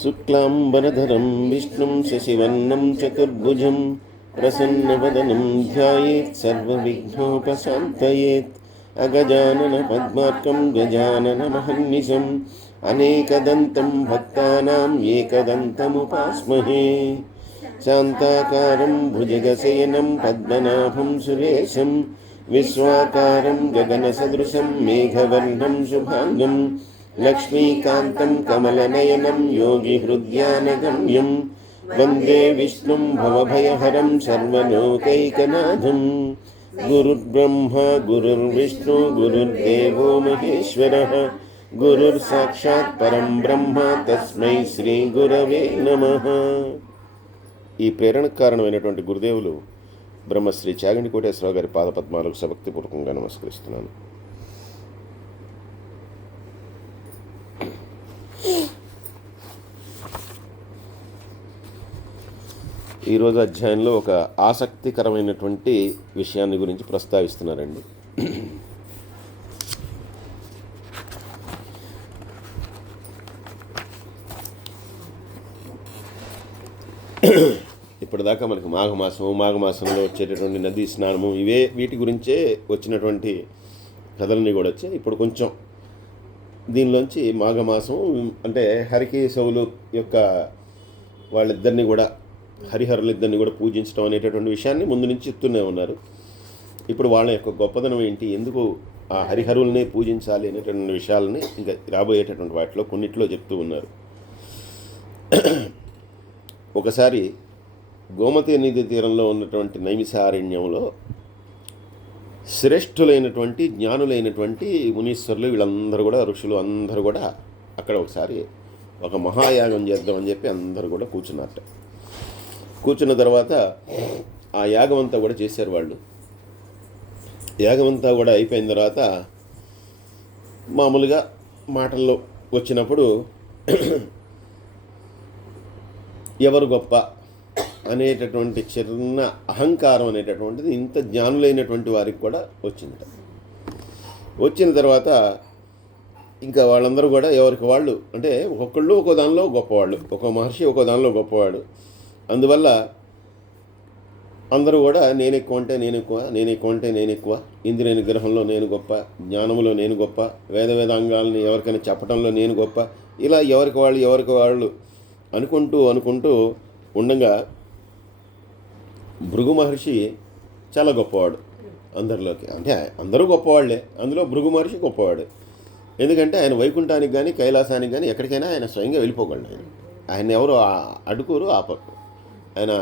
శుక్లాంబరధరం విష్ణుం శశివర్ణం చతుర్భుజం ప్రసన్నవదనం ధ్యాయేత్ సర్వవిఘ్నోపశాంతయేత్. అగజానన పద్మార్కం గజాననమహర్నిశం అనేకదంతం భక్తానాం ఏకదంతముపాస్మహే. శాంతాకారం భుజగశయనం పద్మనాభం సురేశం విశ్వాకారం గగనసదృశం మేఘవర్ణం శుభాంగం లక్ష్మీకాంతం కమలనయనం యోగిహృద్యానగమ్యం వందే విష్ణుం భవభయహరం సర్వలోకైకనాథం. గురుర్బ్రహ్మ గురుర్విష్ణు గురుర్దేవో మహేశ్వరః గురుర్సాక్షాత్ పరం బ్రహ్మ తస్మై శ్రీ గురవే నమః. ఈ ప్రేరణకు కారణమైనటువంటి గురుదేవులు బ్రహ్మశ్రీ చాగంటి కోటేశ్వరరావు గారి పాదపద్మాలకు సభక్తిపూర్వకంగా నమస్కరిస్తున్నాను. ఈరోజు అధ్యాయంలో ఒక ఆసక్తికరమైనటువంటి విషయాన్ని గురించి ప్రస్తావిస్తున్నారండి. ఇప్పటిదాకా మనకు మాఘమాసంలో వచ్చేటటువంటి నదీ స్నానము వీటి గురించే వచ్చినటువంటి కథలన్నీ కూడా వచ్చాయి. ఇప్పుడు కొంచెం దీనిలోంచి మాఘమాసం అంటే హరికేశవులు యొక్క వాళ్ళిద్దరిని కూడా హరిహరులిద్దరిని కూడా పూజించడం అనేటటువంటి విషయాన్ని ముందు నుంచి చెప్తూనే ఉన్నారు. ఇప్పుడు వాళ్ళ యొక్క గొప్పదనం ఏంటి, ఎందుకు ఆ హరిహరుల్ని పూజించాలి అనేటటువంటి విషయాలని ఇంకా రాబోయేటటువంటి వాటిలో కొన్నిట్లో చెప్తూ ఉన్నారు. ఒకసారి గోమతి నది తీరంలో ఉన్నటువంటి నైమిసారణ్యంలో శ్రేష్ఠులైనటువంటి జ్ఞానులైనటువంటి మునీశ్వరులు వీళ్ళందరూ కూడా ఋషులు అందరూ కూడా అక్కడ ఒకసారి ఒక మహాయాగం చేద్దామని చెప్పి అందరూ కూడా కూర్చున్నట్ట. కూర్చున్న తర్వాత ఆ యాగం అంతా కూడా చేశారు వాళ్ళు. యాగం అంతా కూడా అయిపోయిన తర్వాత మామూలుగా మాటల్లో వచ్చినప్పుడు ఎవరు గొప్ప అనేటటువంటి చిన్న అహంకారం అనేటటువంటిది ఇంత జ్ఞానులైనటువంటి వారికి కూడా వచ్చిందట. వచ్చిన తర్వాత ఇంకా వాళ్ళందరూ కూడా ఎవరికి వాళ్ళు అంటే ఒక్కొక్కళ్ళు ఒక్కో దానిలో గొప్పవాళ్ళు, ఒక మహర్షి ఒక్కో దానిలో గొప్పవాడు. అందువల్ల అందరూ కూడా నేను ఎక్కువ అంటే నేను ఎక్కువ, నేను ఎక్కువ అంటే నేను ఎక్కువ, ఇంద్రియ నిగ్రహంలో నేను గొప్ప, జ్ఞానంలో నేను గొప్ప, వేదాంగాల్ని ఎవరికైనా చెప్పడంలో నేను గొప్ప, ఇలా ఎవరికి వాళ్ళు అనుకుంటూ ఉండగా భృగు మహర్షి చాలా గొప్పవాడు అందరిలోకి. అంటే అందరూ గొప్పవాళ్లే, అందులో భృగు మహర్షి గొప్పవాడు. ఎందుకంటే ఆయన వైకుంఠానికి కానీ కైలాసానికి కానీ ఎక్కడికైనా ఆయన స్వయంగా వెళ్ళిపోగలడు. ఆయన ఎవరు అడుకోరు ఆపరు. ఆయన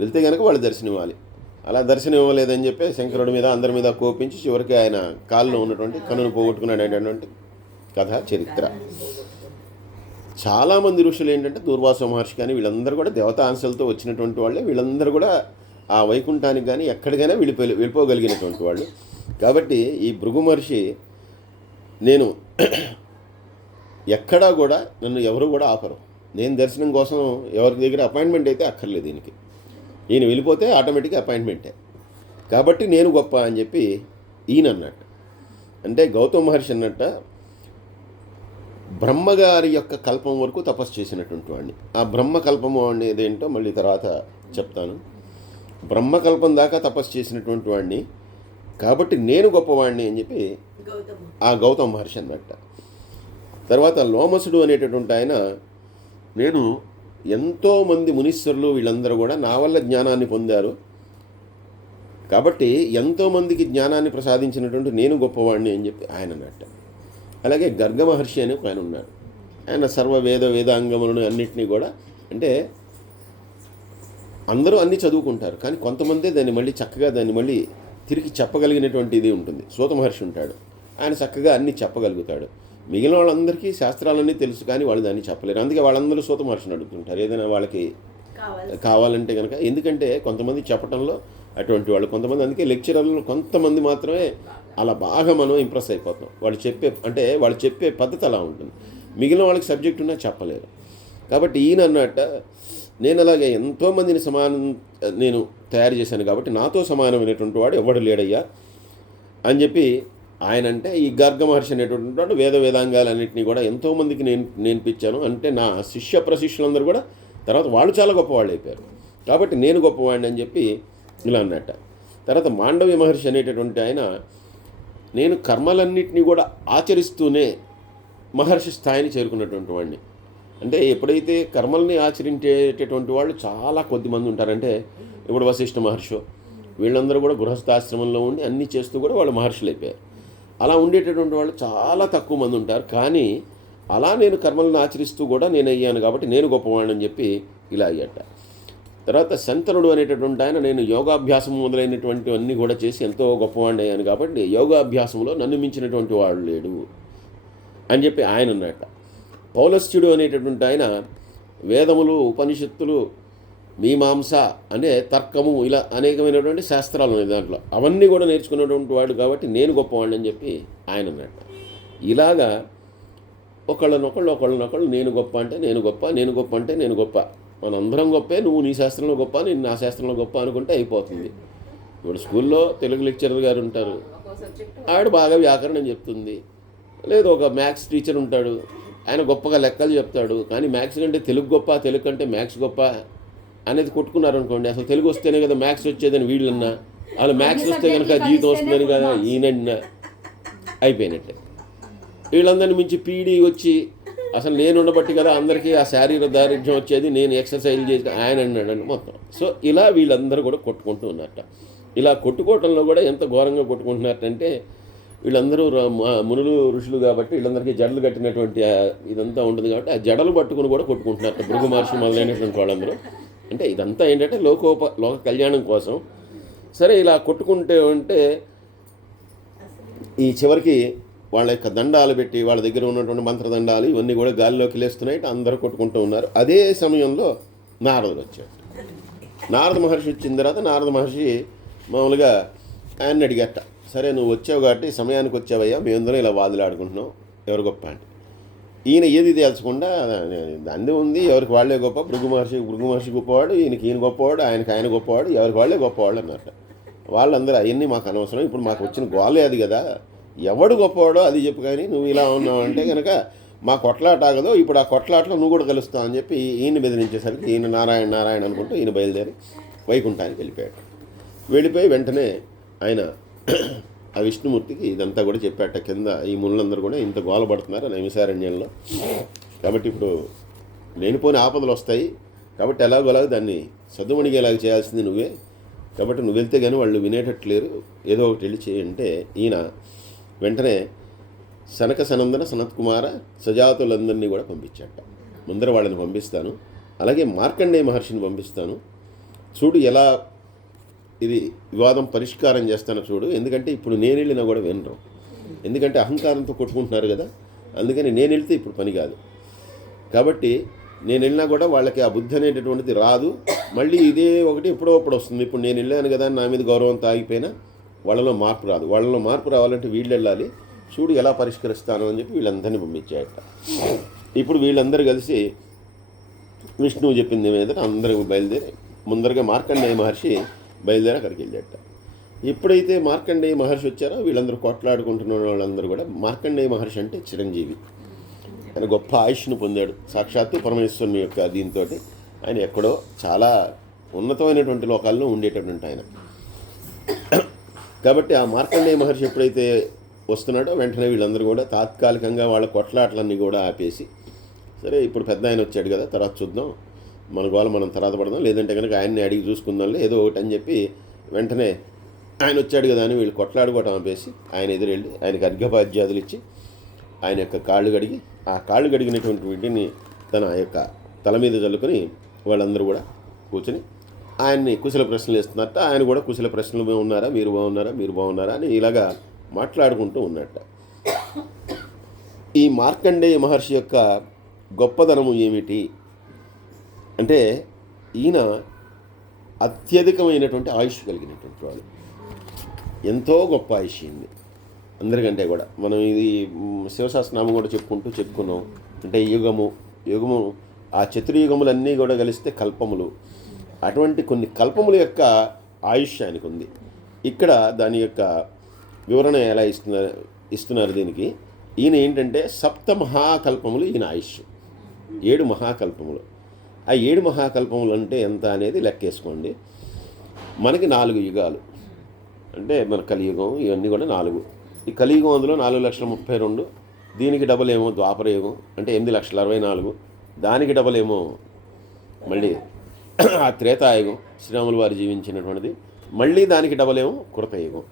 వెళ్తే కనుక వాళ్ళు దర్శనం ఇవ్వాలి. అలా దర్శనం ఇవ్వలేదని చెప్పి శంకరుడి మీద అందరి మీద కోపించి చివరికి ఆయన కాల్లో ఉన్నటువంటి కన్నును పోగొట్టుకున్నాడు అనేటువంటి కథ చరిత్ర. చాలామంది ఋషులు ఏంటంటే దూర్వాస మహర్షి కానీ వీళ్ళందరూ కూడా దేవతాంశలతో వచ్చినటువంటి వాళ్ళే. వీళ్ళందరూ కూడా ఆ వైకుంఠానికి కానీ ఎక్కడికైనా వెళ్ళిపోగలిగినటువంటి వాళ్ళు. కాబట్టి ఈ భృగు మహర్షి నేను ఎక్కడా కూడా నన్ను ఎవరు కూడా ఆపరు, నేను దర్శనం కోసం ఎవరి దగ్గర అపాయింట్మెంట్ అయితే అక్కర్లేదు, దీనికి ఈయన వెళ్ళిపోతే ఆటోమేటిక్గా అపాయింట్మెంటే. కాబట్టి నేను గొప్ప అని చెప్పి ఈయన అన్నట్టు. అంటే గౌతమ మహర్షి అన్నట్ట బ్రహ్మగారి యొక్క కల్పం వరకు తపస్సు చేసినటువంటి వాడిని. ఆ బ్రహ్మకల్పము అనేది ఏంటో మళ్ళీ తర్వాత చెప్తాను. బ్రహ్మకల్పం దాకా తపస్సు చేసినటువంటి వాడిని, కాబట్టి నేను గొప్పవాడిని అని చెప్పి ఆ గౌతమ మహర్షి అన్నట్ట. తర్వాత లోమసుడు అనేటటువంటి ఆయన నేను ఎంతోమంది మునీశ్వరులు వీళ్ళందరూ కూడా నా వల్ల జ్ఞానాన్ని పొందారు, కాబట్టి ఎంతోమందికి జ్ఞానాన్ని ప్రసాదించినటువంటి నేను గొప్పవాడిని అని చెప్పి ఆయన అన్నట్ట. అలాగే గర్గ మహర్షి అని ఆయన ఉన్నారు. ఆయన సర్వ వేదాంగములను అన్నింటినీ కూడా అంటే అందరూ అన్నీ చదువుకుంటారు, కానీ కొంతమంది దాన్ని మళ్ళీ చక్కగా దాన్ని మళ్ళీ తిరిగి చెప్పగలిగినటువంటి ఇది ఉంటుంది. సూత మహర్షి ఉంటాడు, ఆయన చక్కగా అన్నీ చెప్పగలుగుతాడు. మిగిలిన వాళ్ళందరికీ శాస్త్రాలన్నీ తెలుసు, కానీ వాళ్ళు దాన్ని చెప్పలేరు. అందుకే వాళ్ళందరూ సూత మహర్షిని అడుగుతుంటారు ఏదైనా వాళ్ళకి కావాలంటే కనుక. ఎందుకంటే కొంతమంది చెప్పడంలో అటువంటి వాళ్ళు, కొంతమంది అందుకే లెక్చరర్లు కొంతమంది మాత్రమే అలా బాగా మనం ఇంప్రెస్ అయిపోతాం. వాళ్ళు చెప్పే పద్ధతి అలా ఉంటుంది. మిగిలిన వాళ్ళకి సబ్జెక్ట్ ఉన్నా చెప్పలేరు. కాబట్టి ఈయన అన్నట్ట నేను అలాగే ఎంతోమందిని నేను తయారు చేశాను, కాబట్టి నాతో సమానమైనటువంటి వాడు ఎవడు లేడయ్యా. అని చెప్పి ఆయన అంటే ఈ గర్గ మహర్షి అనేటువంటి వాడు వేదాంగాలన్నింటినీ కూడా ఎంతోమందికి నేర్పించాను. అంటే నా శిష్య ప్రశిష్యులందరూ కూడా తర్వాత వాళ్ళు చాలా గొప్పవాళ్ళు అయిపోయారు. కాబట్టి నేను గొప్పవాడిని అని చెప్పి ఇలా అన్నట్ట. తర్వాత మాండవ్య మహర్షి అనేటటువంటి ఆయన నేను కర్మలన్నింటినీ కూడా ఆచరిస్తూనే మహర్షి స్థాయిని చేరుకున్నటువంటి వాడిని. అంటే ఎప్పుడైతే కర్మల్ని ఆచరించేటటువంటి వాళ్ళు చాలా కొద్దిమంది ఉంటారంటే ఇప్పుడు వశిష్ఠ మహర్షి వీళ్ళందరూ కూడా గృహస్థాశ్రమంలో ఉండి అన్నీ చేస్తూ కూడా వాళ్ళు మహర్షులు అయిపోయారు. అలా ఉండేటటువంటి వాళ్ళు చాలా తక్కువ మంది ఉంటారు. కానీ అలా నేను కర్మలను ఆచరిస్తూ కూడా నేను అయ్యాను కాబట్టి నేను గొప్పవాడిని అని చెప్పి ఇలా అయ్యట. తర్వాత శంతనుడు అనేటటువంటి ఆయన నేను యోగాభ్యాసం మొదలైనటువంటివన్నీ కూడా చేసి ఎంతో గొప్పవాడిని అయ్యాను కాబట్టి యోగాభ్యాసంలో నన్ను మించినటువంటి వాడు లేడు అని చెప్పి ఆయన అన్నట్ట. పౌలస్త్యుడు అనేటటువంటి ఆయన వేదములు, ఉపనిషత్తులు, మీమాంస అనే తర్కము ఇలా అనేకమైనటువంటి శాస్త్రాలు ఉన్నాయి దాంట్లో, అవన్నీ కూడా నేర్చుకున్నటువంటి వాడు కాబట్టి నేను గొప్పవాడిని అని చెప్పి ఆయన అన్నట్టు. ఇలాగా ఒకళ్ళనొకళ్ళు నేను గొప్ప అంటే నేను గొప్ప, నేను గొప్ప అంటే నేను గొప్ప, మనందరం గొప్పే, నువ్వు నీ శాస్త్రంలో గొప్ప, నేను నా శాస్త్రంలో గొప్ప అనుకుంటే అయిపోతుంది. ఇప్పుడు స్కూల్లో తెలుగు లెక్చరర్ గారు ఉంటారు, ఆవిడ బాగా వ్యాకరణం చెప్తుంది. లేదు ఒక మ్యాథ్స్ టీచర్ ఉంటాడు, ఆయన గొప్పగా లెక్కలు చెప్తాడు. కానీ మ్యాథ్స్ కంటే తెలుగు గొప్ప, తెలుగు కంటే మ్యాథ్స్ గొప్ప అనేది కొట్టుకున్నారనుకోండి. అసలు తెలుగు వస్తేనే కదా మ్యాథ్స్ వచ్చేదని వీళ్ళన్నా, వాళ్ళు మ్యాథ్స్ వస్తే కనుక జీవితం వస్తుందని కదా ఈయనన్నా, అయిపోయినట్టే. వీళ్ళందరినీ మించి పీడీ వచ్చి అసలు నేను ఉండబట్టి కదా అందరికీ ఆ శారీరక దారిద్ర్యం వచ్చేది, నేను ఎక్సర్సైజ్ చేసి ఆయన అన్నాడు మొత్తం. సో ఇలా వీళ్ళందరూ కూడా కొట్టుకుంటూ ఉన్నారట. ఇలా కొట్టుకోవటంలో కూడా ఎంత ఘోరంగా కొట్టుకుంటున్నారంటే వీళ్ళందరూ మునులు ఋషులు కాబట్టి వీళ్ళందరికీ జడలు కట్టినటువంటి ఇదంతా ఉంటుంది కాబట్టి ఆ జడలు పట్టుకుని కూడా కొట్టుకుంటున్నారట భృగు మహర్షి మొదలైనటువంటి వాళ్ళందరూ. అంటే ఇదంతా ఏంటంటే లోక కళ్యాణం కోసం. సరే ఇలా కొట్టుకుంటే ఉంటే ఈ చివరికి వాళ్ళ యొక్క దండాలు పెట్టి వాళ్ళ దగ్గర ఉన్నటువంటి మంత్రదండాలు ఇవన్నీ కూడా గాలిలోకి లేస్తున్నాయి. అందరూ కొట్టుకుంటూ ఉన్నారు. అదే సమయంలో నారదుడు వచ్చాడు. నారద మహర్షి వచ్చిన తర్వాత నారద మహర్షి మామూలుగా ఆయన్ని అడిగట, సరే నువ్వు వచ్చావు కాబట్టి సమయానికి వచ్చావయ్యా, మేమందరం ఇలా వాదులాడుకుంటున్నాం ఎవరు గొప్ప అంటే. ఈయన ఏది తేల్చకుండా అందే ఉంది, ఎవరికి వాళ్ళే గొప్ప, భృగు మహర్షి గొప్పవాడు, ఈయన గొప్పవాడు, ఆయన గొప్పవాడు, ఎవరికి వాళ్ళే గొప్పవాళ్ళు అన్నట్టు. వాళ్ళందరూ అవన్నీ మాకు అనవసరం, ఇప్పుడు మాకు వచ్చిన గోలే అది కదా, ఎవడు గొప్పవాడో అది చెప్పు, కానీ నువ్వు ఇలా ఉన్నావు అంటే కనుక మా కొట్లాట ఆగదో, ఇప్పుడు ఆ కొట్లాటలో నువ్వు కూడా కలుస్తావు అని చెప్పి ఈయన బెదిరించేసరికి ఈయన నారాయణ అనుకుంటూ ఈయన బయలుదేరి వైకుంఠానికి వెళ్ళిపోయాడు. వెళ్ళిపోయి వెంటనే ఆయన ఆ విష్ణుమూర్తికి ఇదంతా కూడా చెప్పాట. కింద ఈ మునులందరూ కూడా ఇంత గోల పడుతున్నారు నైమిసారణ్యంలో, కాబట్టి ఇప్పుడు లేనిపోని ఆపదలు వస్తాయి, కాబట్టి ఎలాగోలాగా దాన్ని సద్దుమణిగేలాగా చేయాల్సింది నువ్వే, కాబట్టి నువ్వు వెళ్తే కానీ వాళ్ళు వినేటట్లేరు, ఏదో ఒకటి వెళ్ళి చేయంటే ఈయన వెంటనే సనక సనందన సనత్కుమార సజాతులందరినీ కూడా పంపించాట. ముందర వాళ్ళని పంపిస్తాను, అలాగే మార్కండేయ మహర్షిని పంపిస్తాను, చూడు ఎలా ఇది వివాదం పరిష్కారం చేస్తాను చూడు. ఎందుకంటే ఇప్పుడు నేను వెళ్ళినా కూడా వినరు, ఎందుకంటే అహంకారంతో కొట్టుకుంటున్నారు కదా, అందుకని నేను వెళ్తే ఇప్పుడు పని కాదు, కాబట్టి నేను వెళ్ళినా కూడా వాళ్ళకి ఆ బుద్ధి అనేటటువంటిది రాదు. మళ్ళీ ఇదే ఒకటి ఎప్పుడో అప్పుడు వస్తుంది. ఇప్పుడు నేను వెళ్ళాను కదా నా మీద గౌరవంతో ఆగిపోయినా వాళ్ళలో మార్పు రాదు. వాళ్ళలో మార్పు రావాలంటే వీళ్ళు వెళ్ళాలి, చూడు ఎలా పరిష్కరిస్తాను అని చెప్పి వీళ్ళందరినీ పంపించాయట. ఇప్పుడు వీళ్ళందరూ కలిసి విష్ణువు చెప్పింది మీద అందరూ బయలుదేరి ముందరగా మార్కండేయ మహర్షి బయలుదేరి అక్కడికి వెళ్ళాట. ఎప్పుడైతే మార్కండేయ మహర్షి వచ్చారో వీళ్ళందరూ కొట్లాడుకుంటున్న వాళ్ళందరూ కూడా, మార్కండేయ మహర్షి అంటే చిరంజీవి, ఆయన గొప్ప ఆయుష్ను పొందాడు సాక్షాత్తు పరమేశ్వరుని యొక్క దీంతో. ఆయన ఎక్కడో చాలా ఉన్నతమైనటువంటి లోకాల్లో ఉండేటటువంటి ఆయన. కాబట్టి ఆ మార్కండేయ మహర్షి ఎప్పుడైతే వస్తున్నాడో వెంటనే వీళ్ళందరూ కూడా తాత్కాలికంగా వాళ్ళ కొట్లాటలన్నీ కూడా ఆపేసి, సరే ఇప్పుడు పెద్ద ఆయన వచ్చాడు కదా తర్వాత చూద్దాం, మన గోల మనం తర్వాత పడదాం, లేదంటే కనుక ఆయన్ని అడిగి చూసుకుందాంలే ఏదో ఒకటి అని చెప్పి వెంటనే ఆయన వచ్చాడు కదా అని వీళ్ళు కొట్లాడుకోవటం ఆపేసి ఆయన ఎదురెళ్ళి ఆయనకి అర్ఘ్యపాద్యాదులు ఇచ్చి ఆయన యొక్క కాళ్ళు కడిగి, ఆ కాళ్ళు కడిగినటువంటి వీటిని తన యొక్క తల మీద చల్లుకొని వాళ్ళందరూ కూడా కూర్చొని ఆయన్ని కుశల ప్రశ్నలు వేస్తున్నట్ట. ఆయన కూడా కుశల ప్రశ్నలు ఉన్నారా, మీరు బాగున్నారా అని ఇలాగా మాట్లాడుకుంటూ ఉన్నట్ట. ఈ మార్కండేయ మహర్షి యొక్క గొప్పదనము ఏమిటి అంటే ఈయన అత్యధికమైనటువంటి ఆయుష్ కలిగినటువంటి వాడు, ఎంతో గొప్ప ఆయుష్ అయింది అందరికంటే కూడా. మనం ఇది శివసహస్రనామం కూడా చెప్పుకున్నాం. అంటే యుగము ఆ చతుర్యుగములన్నీ కూడా కలిస్తే కల్పములు, అటువంటి కొన్ని కల్పముల యొక్క ఆయుష్ ఆయనకు ఉంది. ఇక్కడ దాని యొక్క వివరణ ఎలా ఇస్తున్నారు దీనికి. ఈయన ఏంటంటే సప్త మహాకల్పములు ఈయన ఆయుష్, 7 మహాకల్పములు. ఆ 7 మహాకల్పములు అంటే ఎంత అనేది లెక్కేసుకోండి. మనకి 4 యుగాలు, అంటే మన కలియుగం ఇవన్నీ కూడా 4. ఈ కలియుగం అందులో 4,32,000, దీనికి డబల్ ఏమో ద్వాపర యుగం అంటే 8,64,000, దానికి డబల్ ఏమో మళ్ళీ ఆ త్రేతాయుగం శ్రీరాములు వారు జీవించినటువంటిది, మళ్ళీ దానికి డబల్ ఏమో కృతయుగం.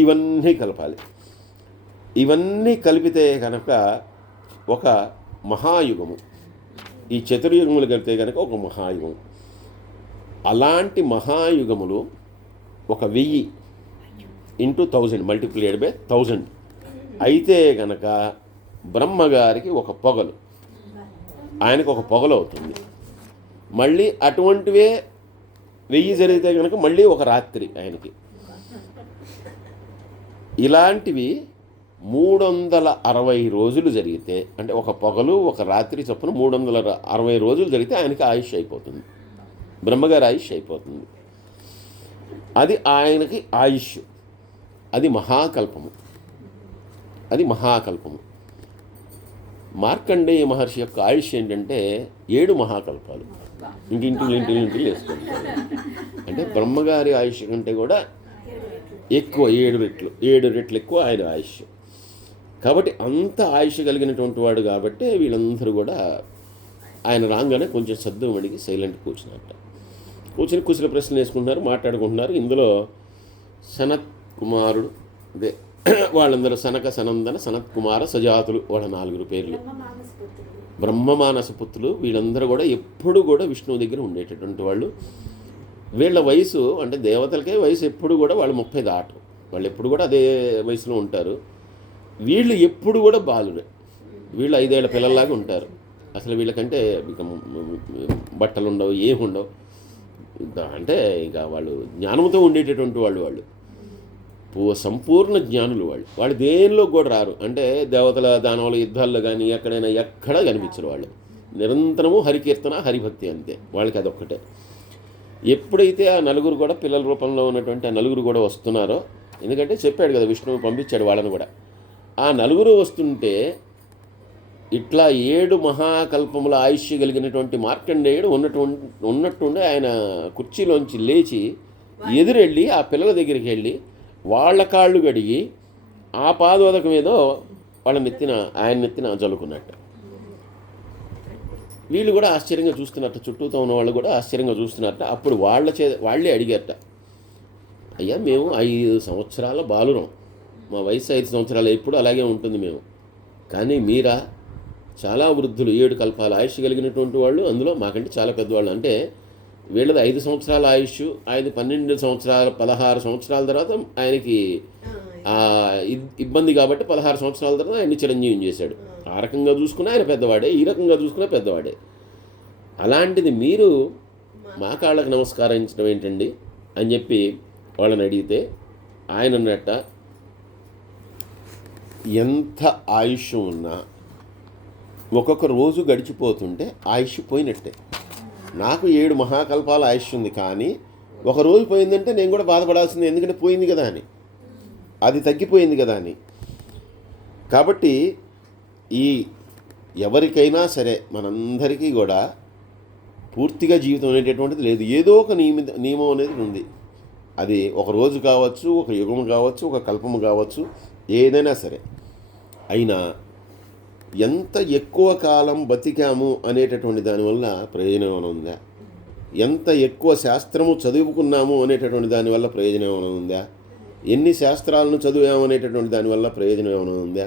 ఇవన్నీ కలపాలి. ఇవన్నీ కలిపితే కనుక ఒక మహాయుగము. ఈ చతుర్యుగములు కలిపితే కనుక ఒక మహాయుగం. అలాంటి మహాయుగములు 1000 ఇంటూ 1000 మల్టిప్లైడ్ బై 1000 అయితే కనుక బ్రహ్మగారికి ఒక పొగలు, ఆయనకు ఒక పొగలు అవుతుంది. మళ్ళీ అటువంటివే 1000 జరిగితే కనుక మళ్ళీ ఒక రాత్రి ఆయనకి. ఇలాంటివి 360 రోజులు జరిగితే, అంటే ఒక పొగలు ఒక రాత్రి చొప్పున 360 రోజులు జరిగితే ఆయనకి ఆయుష్ అయిపోతుంది, బ్రహ్మగారి ఆయుష్ అయిపోతుంది. అది ఆయనకి ఆయుష్. అది మహాకల్పము. అది మహాకల్పము. మార్కండేయ మహర్షి యొక్క ఆయుష్ ఏంటంటే 7 మహాకల్పాలు. ఇంటింటిలు వేసుకుంటారు. అంటే బ్రహ్మగారి ఆయుష్ కంటే కూడా ఎక్కువ, 7 రెట్లు ఎక్కువ ఆయన ఆయుష్. కాబట్టి అంత ఆయుష్ కలిగినటువంటి వాడు కాబట్టి వీళ్ళందరూ కూడా ఆయన రాగానే కొంచెం సద్దు అడిగి సైలెంట్ కూర్చుని కుశల ప్రశ్నలు వేసుకుంటున్నారు, మాట్లాడుకుంటున్నారు. ఇందులో సనత్ కుమారుడు, అదే వాళ్ళందరూ సనక సనందన సనత్ కుమార సజాతులు, వాళ్ళ 4 పేర్లు బ్రహ్మమానస పుత్రులు. వీళ్ళందరూ కూడా ఎప్పుడు కూడా విష్ణువు దగ్గర ఉండేటటువంటి వాళ్ళు. వీళ్ళ వయసు అంటే దేవతలకే వయసు ఎప్పుడు కూడా వాళ్ళు 30 దాటరు, వాళ్ళు ఎప్పుడు కూడా అదే వయసులో ఉంటారు. వీళ్ళు ఎప్పుడు కూడా బాలుడే, వీళ్ళు 5 ఏళ్ల పిల్లల్లాగా ఉంటారు. అసలు వీళ్ళకంటే ఇక బట్టలు ఉండవు, ఏమి ఉండవు. అంటే ఇక వాళ్ళు జ్ఞానంతో ఉండేటటువంటి వాళ్ళు సంపూర్ణ జ్ఞానులు. వాళ్ళు దేనిలో కూడా రారు. అంటే దేవతల దానవుల యుద్ధాల్లో కానీ ఎక్కడా కనిపించరు. వాళ్ళు నిరంతరము హరికీర్తన హరిభక్తి, అంతే వాళ్ళకి అదొక్కటే. ఎప్పుడైతే ఆ 9 కూడా పిల్లల రూపంలో ఉన్నటువంటి ఆ 9 కూడా వస్తున్నారో, ఎందుకంటే చెప్పాడు కదా విష్ణువు పంపించాడు వాళ్ళని కూడా. ఆ 9 వస్తుంటే ఇట్లా 7 మహాకల్పముల ఆయుష్ కలిగినటువంటి మార్కండేయుడు ఉన్నట్టుండి ఆయన కుర్చీలోంచి లేచి ఎదురెళ్ళి ఆ పిల్లల దగ్గరికి వెళ్ళి వాళ్ళ కాళ్ళు గడిగి ఆ పాదోదకం ఏదో ఆయన నెత్తిన జల్లుకున్నట్టు. వీళ్ళు కూడా ఆశ్చర్యంగా చూస్తున్నట్ట, చుట్టూతో ఉన్న వాళ్ళు కూడా ఆశ్చర్యంగా చూస్తున్నట్ట. అప్పుడు వాళ్ళే అడిగారట, అయ్యా మేము 5 సంవత్సరాల బాలురం, మా వయసు 5 సంవత్సరాలు, ఎప్పుడు అలాగే ఉంటుంది మేము, కానీ మీరా చాలా వృద్ధులు, 7 కల్పాల ఆయుష్ కలిగినటువంటి వాళ్ళు, అందులో మాకంటే చాలా పెద్దవాళ్ళు. అంటే వీళ్ళది 5 సంవత్సరాల ఆయుష్, ఆయన 12 సంవత్సరాల 16 సంవత్సరాల తర్వాత ఆయనకి ఇబ్బంది కాబట్టి 16 సంవత్సరాల తర్వాత ఆయన్ని చిరంజీవం చేశాడు. ఆ రకంగా చూసుకున్నా ఆయన పెద్దవాడే, ఈ రకంగా చూసుకున్నా పెద్దవాడే. అలాంటిది మీరు మా కాళ్ళకు నమస్కరించడం ఏంటండి అని చెప్పి వాళ్ళని అడిగితే ఆయన అన్నట్ట, ఎంత ఆయుష్ ఉన్నా ఒక్కొక్క రోజు గడిచిపోతుంటే ఆయుష్ పోయినట్టే. నాకు 7 మహాకల్పాల ఆయుష్ ఉంది, కానీ ఒక రోజు పోయిందంటే నేను కూడా బాధపడాల్సింది, ఎందుకంటే పోయింది కదా అని, అది తగ్గిపోయింది కదా అని. కాబట్టి ఈ ఎవరికైనా సరే మనందరికీ కూడా పూర్తిగా జీవితం అనేటటువంటిది లేదు, ఏదో ఒక నియమం అనేది ఉంది. అది ఒక రోజు కావచ్చు, ఒక యుగం కావచ్చు, ఒక కల్పము కావచ్చు, ఏదైనా సరే. అయినా ఎంత ఎక్కువ కాలం బతికాము అనేటటువంటి దానివల్ల ప్రయోజనం ఏమైనా ఉందా? ఎంత ఎక్కువ శాస్త్రము చదువుకున్నాము అనేటటువంటి దానివల్ల ప్రయోజనం ఏమైనా ఉందా? ఎన్ని శాస్త్రాలను చదివాము అనేటటువంటి దానివల్ల ప్రయోజనం ఏమైనా ఉందా?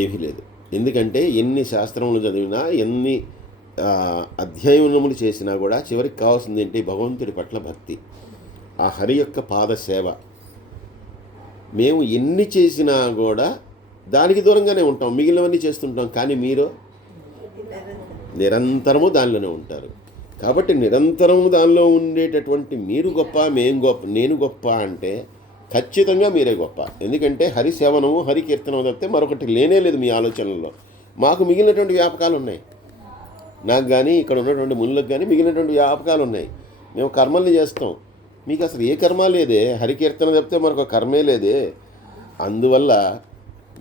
ఏమీ లేదు. ఎందుకంటే ఎన్ని శాస్త్రములు చదివినా, ఎన్ని అధ్యయనములు చేసినా కూడా చివరికి కావాల్సింది ఏంటి? భగవంతుడి పట్ల భక్తి, ఆ హరి యొక్క పాద సేవ. మేము ఎన్ని చేసినా కూడా దానికి దూరంగానే ఉంటాం, మిగిలినవన్నీ చేస్తుంటాం. కానీ మీరు నిరంతరము దానిలోనే ఉంటారు. కాబట్టి నిరంతరము దానిలో ఉండేటటువంటి మీరు గొప్ప, నేను గొప్ప అంటే ఖచ్చితంగా మీరే గొప్ప. ఎందుకంటే హరి సేవనము, హరి కీర్తనం తప్పితే మరొకటి లేనే లేదు మీ ఆలోచనల్లో. మాకు మిగిలినటువంటి వ్యాపకాలు ఉన్నాయి, నాకు కానీ ఇక్కడ ఉన్నటువంటి మునులకు కానీ మిగిలినటువంటి వ్యాపకాలు ఉన్నాయి. మేము కర్మల్ని చేస్తాం, మీకు అసలు ఏ కర్మ లేదే, హరికీర్తన తప్పితే మరొక కర్మే లేదే. అందువల్ల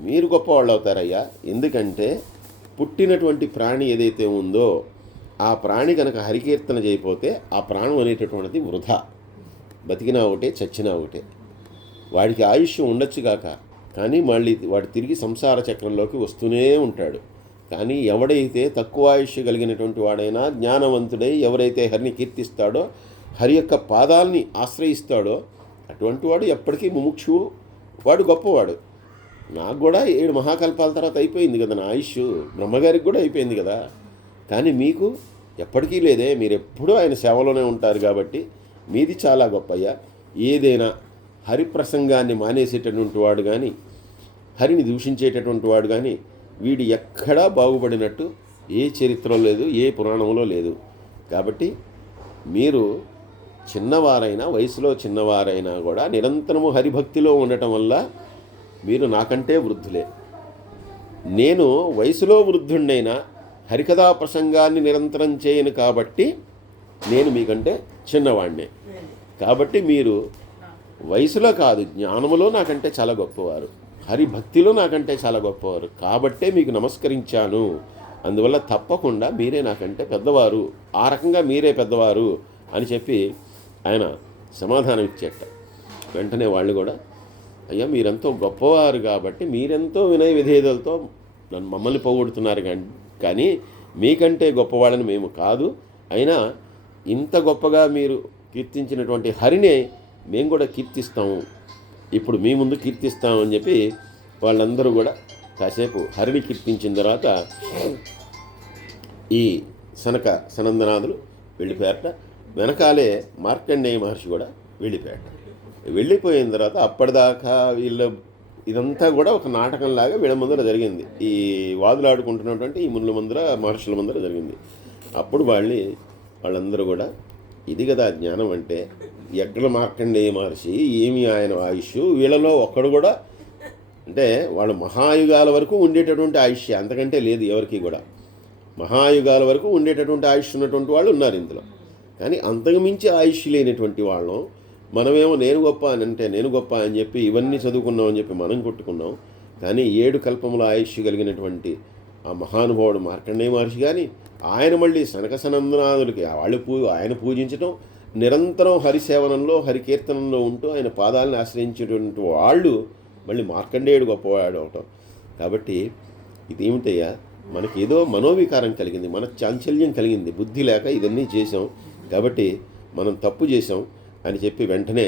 మీరు గొప్పవాళ్ళు అవుతారయ్యా. ఎందుకంటే పుట్టినటువంటి ప్రాణి ఏదైతే ఉందో ఆ ప్రాణి కనుక హరికీర్తన చేయకపోతే ఆ ప్రాణం అనేటటువంటిది వృధా. బతికినా ఒకటే, చచ్చినా ఒకటే. వాడికి ఆయుష్ ఉండొచ్చు కాక, కానీ మళ్ళీ వాడు తిరిగి సంసార చక్రంలోకి వస్తూనే ఉంటాడు. కానీ ఎవడైతే తక్కువ ఆయుష్ కలిగినటువంటి వాడైనా జ్ఞానవంతుడై ఎవరైతే హరిని కీర్తిస్తాడో, హరి యొక్క పాదాలని ఆశ్రయిస్తాడో అటువంటి వాడు ఎప్పటికీ ముముక్షువు, వాడు గొప్పవాడు. నాకు కూడా 7 మహాకల్పాల తర్వాత అయిపోయింది కదా నా ఆయుష్, బ్రహ్మగారికి కూడా అయిపోయింది కదా. కానీ మీకు ఎప్పటికీ లేదే, మీరు ఎప్పుడూ ఆయన సేవలోనే ఉంటారు కాబట్టి మీది చాలా గొప్పయ్యా. ఏదైనా హరి ప్రసంగాన్ని మానేసేటటువంటి వాడు కానీ, హరిని దూషించేటటువంటి వాడు కానీ వీడు ఎక్కడా బాగుపడినట్టు ఏ చరిత్రలో లేదు, ఏ పురాణంలో లేదు. కాబట్టి మీరు చిన్నవారైనా, వయసులో చిన్నవారైనా కూడా నిరంతరము హరిభక్తిలో ఉండటం వల్ల మీరు నాకంటే వృద్ధులే. నేను వయసులో వృద్ధుడినైనా హరికథా ప్రసంగాన్ని నిరంతరం చేయను కాబట్టి నేను మీకంటే చిన్నవాడినే. కాబట్టి మీరు వయసులో కాదు, జ్ఞానములో నాకంటే చాలా గొప్పవారు, హరిభక్తిలో నాకంటే చాలా గొప్పవారు. కాబట్టే మీకు నమస్కరించాను. అందువల్ల తప్పకుండా మీరే నాకంటే పెద్దవారు, ఆ రకంగా మీరే పెద్దవారు అని చెప్పి ఆయన సమాధానం ఇచ్చేట. వెంటనే వాళ్ళు కూడా, అయ్యా మీరెంతో గొప్పవారు కాబట్టి మీరెంతో వినయ విధేయతలతో మమ్మల్ని పోగొడుతున్నారు కానీ మీకంటే గొప్పవాళ్ళని మేము కాదు. అయినా ఇంత గొప్పగా మీరు కీర్తించినటువంటి హరినే మేము కూడా కీర్తిస్తాము, ఇప్పుడు మీ ముందు కీర్తిస్తామని చెప్పి వాళ్ళందరూ కూడా కాసేపు హరిని కీర్తించిన తర్వాత ఈ సనందనాథులు వెళ్ళిపోయారట. వెనకాలే మార్కండేయ మహర్షి కూడా వెళ్ళిపోయాట. వెళ్ళిపోయిన తర్వాత అప్పటిదాకా ఇదంతా కూడా ఒక నాటకంలాగా వీళ్ళ ముందర జరిగింది. ఈ వాదులాడుకుంటున్నటువంటి ఈ మునుల ముందర, మహర్షుల ముందర జరిగింది. అప్పుడు వాళ్ళందరూ కూడా ఇది కదా జ్ఞానం అంటే, ఎక్కడ మార్కండేయ మహర్షి ఏమి ఆయన ఆయుష్, వీళ్ళలో ఒక్కడు కూడా అంటే వాళ్ళు మహాయుగాల వరకు ఉండేటటువంటి ఆయుష్, అంతకంటే లేదు ఎవరికి కూడా. మహాయుగాల వరకు ఉండేటటువంటి ఆయుష్ ఉన్నటువంటి వాళ్ళు ఉన్నారు ఇందులో. కానీ అంతకుమించి ఆయుష్ లేనటువంటి వాళ్ళం మనమేమో నేను గొప్ప అని అంటే, నేను గొప్ప అని చెప్పి ఇవన్నీ చదువుకున్నాం అని చెప్పి మనం కొట్టుకున్నాం. కానీ 7 కల్పముల ఆయుష్ కలిగినటువంటి ఆ మహానుభావుడు మార్కండేయ మహర్షి కానీ, ఆయన మళ్ళీ సనందనాథులకి ఆయన పూజించడం, నిరంతరం హరిసేవనంలో, హరికీర్తనంలో ఉంటూ ఆయన పాదాలను ఆశ్రయించేటువంటి వాళ్ళు మళ్ళీ మార్కండేయుడు గొప్పవాడు అవటం. కాబట్టి ఇదేమిటయ్యా, మనకేదో మనోవికారం కలిగింది, మన చాంచల్యం కలిగింది, బుద్ధి లేక ఇదన్నీ చేసాం కాబట్టి మనం తప్పు చేసాం అని చెప్పి వెంటనే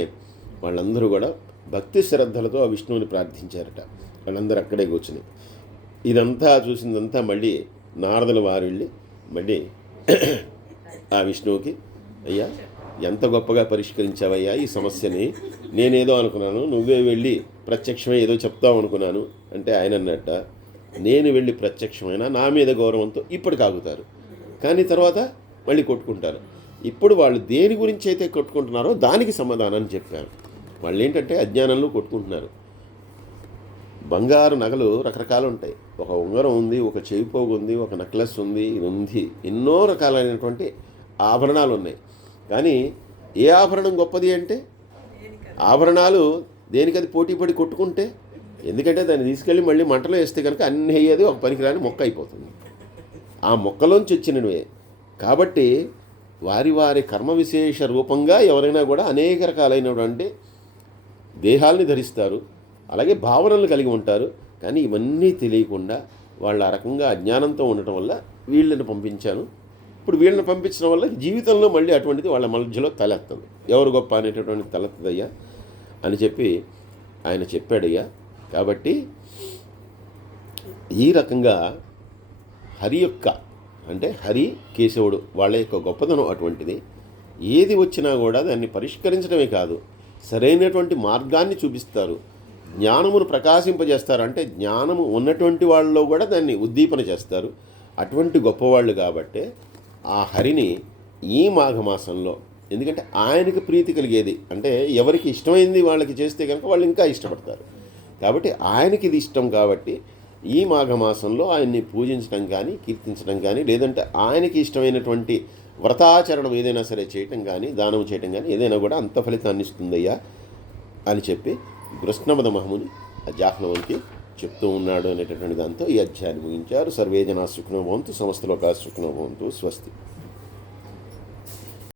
వాళ్ళందరూ కూడా భక్తి శ్రద్ధలతో ఆ విష్ణువుని ప్రార్థించారట. వాళ్ళందరూ అక్కడే కూర్చుని ఇదంతా చూసిందంతా మళ్ళీ నారదుల వారు వెళ్ళి మళ్ళీ ఆ విష్ణువుకి, అయ్యా ఎంత గొప్పగా పరిష్కరించావయ్యా ఈ సమస్యని, నేనేదో అనుకున్నాను, నువ్వే వెళ్ళి ప్రత్యక్షమే ఏదో చెప్తావు అనుకున్నాను అంటే ఆయన అన్నట్ట, నేను వెళ్ళి ప్రత్యక్షమైనా నా మీద గౌరవంతో ఇప్పుడు కాగుతారు, కానీ తర్వాత మళ్ళీ కొట్టుకుంటారు. ఇప్పుడు వాళ్ళు దేని గురించి అయితే కొట్టుకుంటున్నారో దానికి సమాధానాన్ని చెప్పారు. వాళ్ళు ఏంటంటే అజ్ఞానంలో కొట్టుకుంటున్నారు. బంగారు నగలు రకరకాలు ఉంటాయి, ఒక ఉంగరం ఉంది, ఒక చెవిపోగు ఉంది, ఒక నెక్లెస్ ఉంది, ఇది ఉంది, ఎన్నో రకాలైనటువంటి ఆభరణాలు ఉన్నాయి. కానీ ఏ ఆభరణం గొప్పది అంటే, ఆభరణాలు దేనికది పోటీ పడి కొట్టుకుంటే, ఎందుకంటే దాన్ని తీసుకెళ్ళి మళ్ళీ మంటలో వేస్తే కనుక అన్నీ అయ్యేది ఒక పనికిరాని మొక్క అయిపోతుంది, ఆ మొక్కలోంచి వచ్చినవే. కాబట్టి వారి వారి కర్మ విశేష రూపంగా ఎవరైనా కూడా అనేక రకాలైనటువంటి దేహాల్ని ధరిస్తారు, అలాగే భావనలు కలిగి ఉంటారు. కానీ ఇవన్నీ తెలియకుండా వాళ్ళు ఆ రకంగా అజ్ఞానంతో ఉండటం వల్ల వీళ్ళని పంపించాను. ఇప్పుడు వీళ్ళని పంపించడం వల్ల జీవితంలో మళ్ళీ అటువంటిది వాళ్ళ మధ్యలో తలెత్తదు, ఎవరు గొప్ప అనేటటువంటి తలెత్తదయ్యా అని చెప్పి ఆయన చెప్పాడయ్యా. కాబట్టి ఈ రకంగా హరి యొక్క అంటే హరి కేశవుడు వాళ్ళ యొక్క గొప్పతనం అటువంటిది. ఏది వచ్చినా కూడా దాన్ని పరిష్కరించడమే కాదు, సరైనటువంటి మార్గాన్ని చూపిస్తారు, జ్ఞానమును ప్రకాశింపజేస్తారు. అంటే జ్ఞానము ఉన్నటువంటి వాళ్ళలో కూడా దాన్ని ఉద్దీపన చేస్తారు. అటువంటి గొప్పవాళ్ళు కాబట్టే ఆ హరిని ఈ మాఘమాసంలో, ఎందుకంటే ఆయనకి ప్రీతి కలిగేది అంటే ఎవరికి ఇష్టమైంది వాళ్ళకి చేస్తే కనుక వాళ్ళు ఇంకా ఇష్టపడతారు. కాబట్టి ఆయనకి ఇది ఇష్టం కాబట్టి ఈ మాఘమాసంలో ఆయన్ని పూజించడం కానీ, కీర్తించడం కానీ, లేదంటే ఆయనకి ఇష్టమైనటువంటి వ్రతాచరణం ఏదైనా సరే చేయటం కానీ, దానం చేయటం కానీ ఏదైనా కూడా అంత ఫలితాన్ని ఇస్తుందయ్యా అని చెప్పి కృష్ణపద మహముని ఆ జాహ్నవంకి చెప్తూ ఉన్నాడు అనేటటువంటి దాంతో ఈ అధ్యాయాన్ని ముగించారు. సర్వే జనా సుఖినో భవంతు, సమస్త లోకా సుఖినో భవంతు. స్వస్తి.